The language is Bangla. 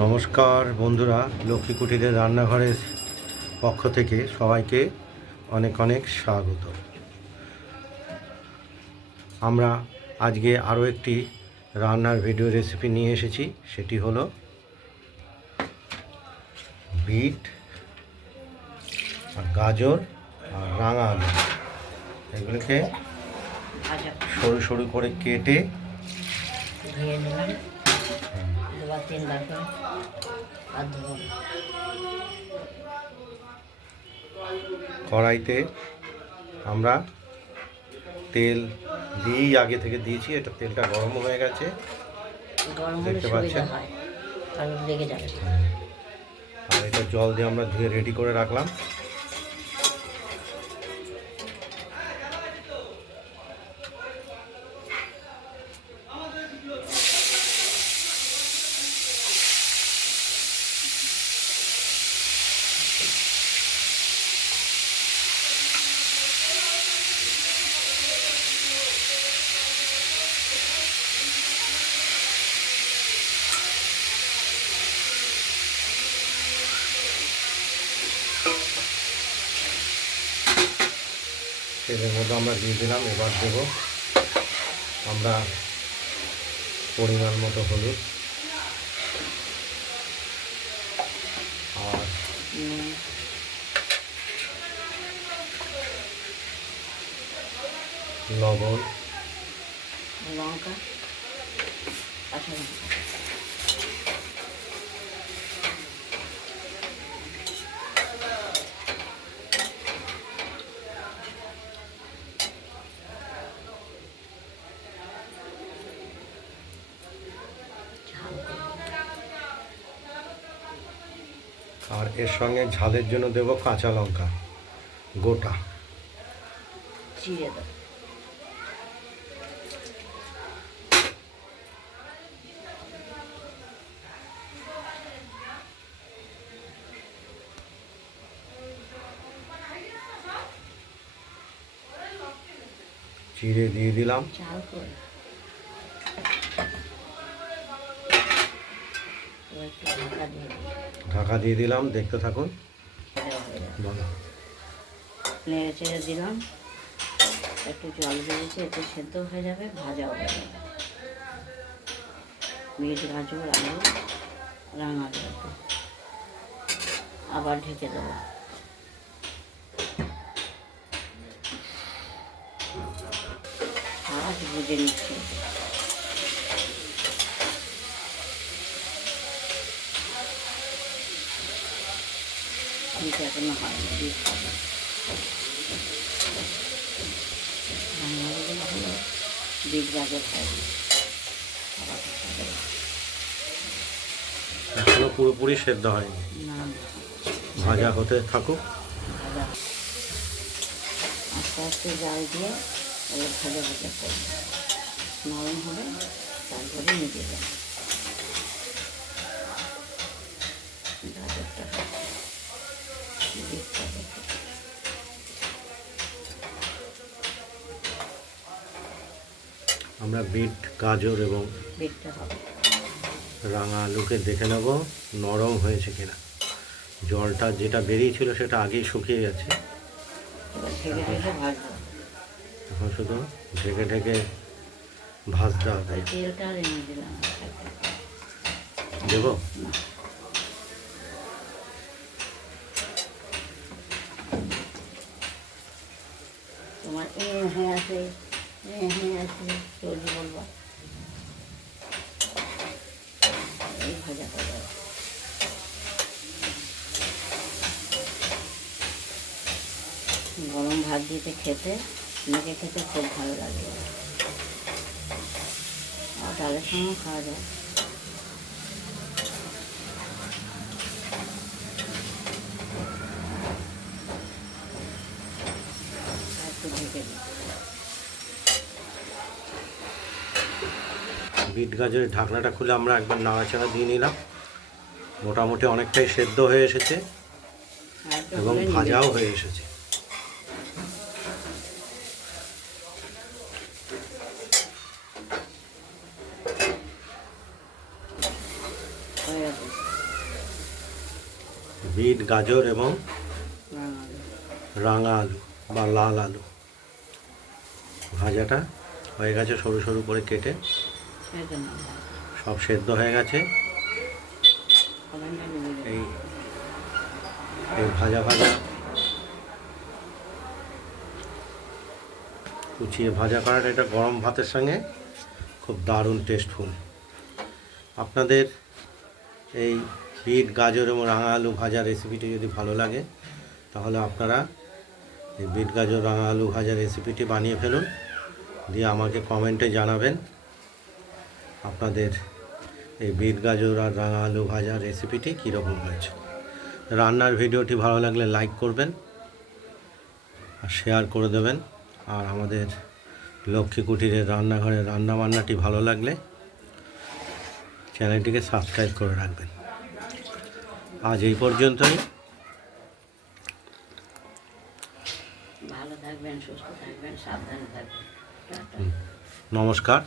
নমস্কার বন্ধুরা, লক্ষ্মী কুটিরের রান্নাঘরের পক্ষ থেকে সবাইকে অনেক অনেক স্বাগত। আমরা আজকে আরও একটি রান্নার ভিডিও রেসিপি নিয়ে এসেছি। সেটি হলো বিট আর গাজর আর রাঙা আলু। এগুলোকে সরু সরু করে কেটে ধুয়ে নিলাম, দুবার তিনবার করে হাত ধোবো। কড়াইতে আমরা তেল দিয়েই আগে থেকে দিয়েছি। এটা তেলটা গরম হয়ে গেছে, গরম হলে দেখতে সুবিধা পাচ্ছেন। হয়, কারণ লেগে যাবে। আর এটা জল দিয়ে আমরা ধুয়ে রেডি করে রাখলাম। তেলের মধ্যে আমরা দিয়ে দিলাম। এবার দেব আমরা পরিমাণ মতো হলুদ আর লবণ, লঙ্কা, কাঁচা লঙ্কা, আর এর সঙ্গে ঝালের জন্য দেব কাঁচা লঙ্কা গোটা। চিড়ে দেবো। চিড়ে দিয়ে দিলাম। চাল করে ঢাকা দিয়ে দিলাম, দেখতে থাকুন। নেড়ে চেড়ে দিলাম, একটু জল দিয়েছি, এতে সেদ্ধ হয়ে যাবে, ভাজাও হয়ে যাবে। বিট গাজর আলু রাঙা দেবো, আবার ঢেকে দেবো। আজ ভেজে নিচ্ছি। এখনো হয়নি, বিট খাবো। রান্নাগুলো হলো বিট গাজর খাবো। এখনো পুরোপুরি সেদ্ধ হয়নি, না, ভাজা হতে থাকুক। ভাজা আস্তে আস্তে জাল দিয়ে এবার ভাজা ভাজা করবো, নরম হবে, তারপরে নিতে যাবো। গাজরটা বিটটা দেবো। আমরা বিট গাজর এবং বিটটা হবে, রাঙা আলুকে দেখে নেব নরম হয়েছে কিনা। জলটা যেটা বেরিয়েছিল সেটা আগেই শুকিয়ে গেছে। এবার ঢেকে ঢেকে ভাজবো। এখন শুধু ঢেকে ঢেকে ভাজতে হবে। তেলটা আর এনে দিলাম, দেবো তোমার হয়ে আছে, হয়ে আছে, চলবে বলবা। এই ভাজা করবো। গরম ভাত দিতে খেতে, মেখে খেতে খুব ভালো লাগে, আর ডালের সঙ্গেও খাওয়া যায়। একটু ঢেকে দিই। বিট গাজরের ঢাকনাটা খুলে আমরা একবার নাড়াচাড়া দিয়ে নিলাম। মোটামুটি অনেকটাই সেদ্ধ হয়ে এসেছে এবং ভাজাও হয়ে এসেছে। হয়ে গেছে। বিট, গাজর এবং রাঙালু। রাঙা আলু বা লাল আলু ভাজাটা হয়ে গেছে, সরু সরু করে কেটে সেটা না সব সেদ্ধ হয়ে গেছে। কড়াইটা নেড়ে দেবো। এই এই ভাজা ভাজা কুচিয়ে ভাজা করাটা এটা গরম ভাতের সঙ্গে খুব দারুণ টেস্টফুল। আপনাদের এই বিট, গাজর এবং রাঙা আলু ভাজা রেসিপিটি যদি ভালো লাগে তাহলে আপনারা এই বিট, গাজর, রাঙা আলু ভাজা রেসিপিটি বানিয়ে ফেলুন, দিয়ে আমাকে কমেন্টে জানাবেন আপনাদের এই বিট, গাজর আর রাঙা আলু ভাজা রেসিপিটি কীরকম হয়েছে। রান্নার ভিডিওটি ভালো লাগলে লাইক করবেন আর শেয়ার করে দেবেন। আর আমাদের লক্ষ্মী কুটিরের রান্নাঘরের রান্নাবান্নাটি ভালো লাগলে চ্যানেলটিকে সাবস্ক্রাইব করে রাখবেন। আজ এই পর্যন্তই। ভালো থাকবেন, সুস্থ থাকবেন, সাবধানে থাকবেন। টাটা। নমস্কার।